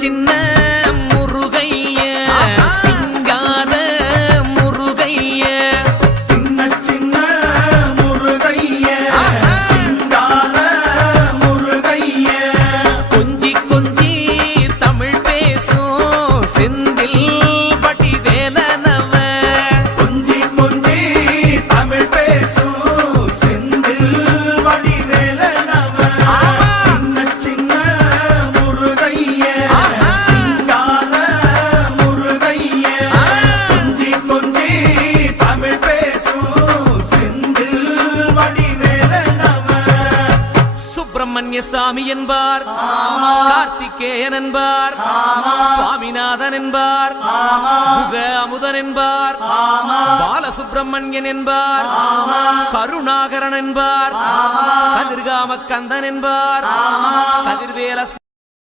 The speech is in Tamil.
சின்ன முருகைய சிங்கார முருகைய சின்ன சின்ன முருகைய சிங்கார முருகைய கொஞ்சி கொஞ்சி தமிழ் பேசும் செந்தில் வடிவேலனவ கொஞ்சி கொஞ்சி தமிழ் பேசும் செந்தில் வடிவேலனவ சின்ன சின்ன முருகைய சிங்கார முருகைய கொஞ்சி கொஞ்சி தமிழ் பேசும் செந்தில் வடிவேலனவ சுப்பிரமணிய சாமி என்பார், கார்த்திகேயன் என்பார், சுவாமிநாதன் என்பார், முக அமுதன் என்பார், பாலசுப்பிரமணியன் என்பார், கருணாகரன் என்பார், கதிர்காம கந்தன் என்பார், கதிர்வேல